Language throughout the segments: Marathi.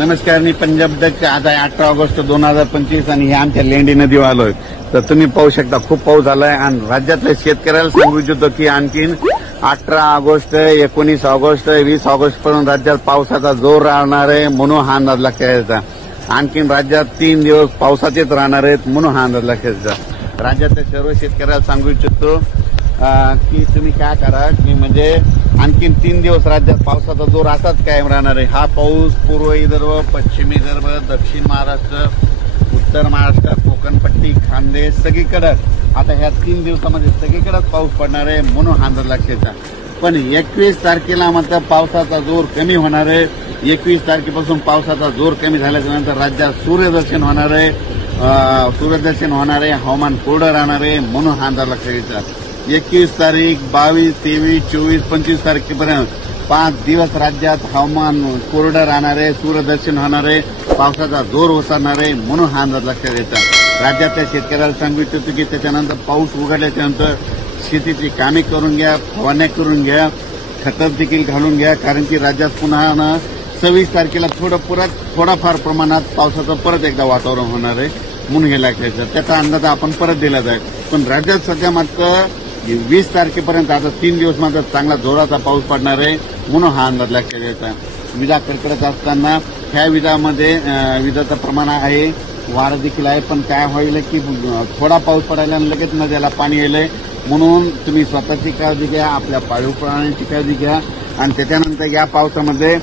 नमस्कार, मी पंजाब डक. आज आहे 18 ऑगस्ट 2025 आणि हे आमच्या लेंडी नदीवर आलोय. तर तुम्ही पाहू शकता खूप पाऊस झालाय आणि राज्यातल्या शेतकऱ्याला सांगू इच्छितो की आणखीन 18 ऑगस्ट 19 ऑगस्ट 20 ऑगस्ट पर्यंत राज्यात पावसाचा जोर राहणार आहे, म्हणून हा अंदाज लक्षात घ्यायचा. आणखीन राज्यात 3 दिवस पावसाचेच राहणार आहेत, म्हणून हा अंदाज लक्षात घ्यायचा. राज्यातल्या सर्व शेतकऱ्याला सांगू इच्छितो की तुम्ही काय करा की म्हणजे आणखीन 3 दिवस राज्यात पावसाचा जोर असाच कायम राहणार आहे. हा पाऊस पूर्व विदर्भ, पश्चिम विदर्भ, दक्षिण महाराष्ट्र, उत्तर महाराष्ट्र, कोकणपट्टी, खानदेश सगळीकडे आता ह्या 3 दिवसामध्ये सगळीकडेच पाऊस पडणार आहे, म्हणून हा अंदाज लक्षात. पण 21 तारखेला मात्र पावसाचा जोर कमी होणार आहे. 21 तारखेपासून पावसाचा जोर कमी झाल्याच्या नंतर राज्यात सूर्यदर्शन होणार आहे. हवामान कोरडं राहणार आहे, म्हणून हा अंदाज लक्षात घ्यायचा. 21 तारीख, 22, 23, 24, 25 तारखेपर्यंत 5 दिवस राज्यात हवामान कोरडं राहणार आहे, सूर्यदर्शन होणार आहे, पावसाचा जोर ओसरणार आहे, म्हणून हा अंदाज लक्षात घ्यायचा. राज्यातल्या शेतकऱ्याला सांगू इच्छितो की त्याच्यानंतर पाऊस उघडल्याच्या नंतर शेतीची कामे करून घ्या, फवारण्या करून घ्या, खतं देखील घालून घ्या, कारण की राज्यात पुन्हा 26 तारखेला थोडाफार प्रमाणात पावसाचं परत एकदा वातावरण होणार आहे, म्हणून हे लक्षात. त्याचा अंदाज आपण परत दिला जाईल. पण राज्यात सध्या मात्र 20 तारखेपर्यंत आता 3 दिवस मात्र चांगला जोराचा पाऊस पडणार आहे, म्हणून हा अंदाज लक्षात घ्यायचा. विजा कडकडत असताना ह्या विजामध्ये विजाचं प्रमाण आहे, वारं देखील आहे. पण काय होईल की थोडा पाऊस पडायला लगेच नद्याला पाणी येईल, म्हणून तुम्ही स्वतःची काळजी घ्या, आपल्या पाळीव प्राण्यांची काळजी घ्या. आणि त्याच्यानंतर या पावसामध्ये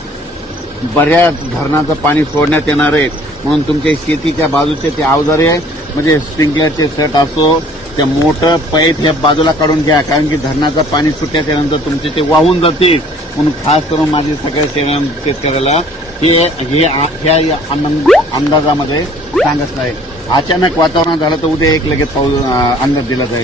बऱ्याच धरणाचं पाणी सोडण्यात येणार आहे, म्हणून तुमच्या शेतीच्या बाजूचे ते अवजारे म्हणजे स्प्रिंकलरचे सेट असो, त्या मोठं पाईप ह्या बाजूला काढून घ्या, कारण की धरणाचं पाणी सुटल्याच्या नंतर तुमचे ते वाहून जातील. म्हणून खास करून माझे सगळ्या शेतकऱ्याला ह्या अंदाजामध्ये सांगत आहे. अचानक वातावरण झालं तर उद्या एक लगेच पाऊस अंदाज दिला जाईल.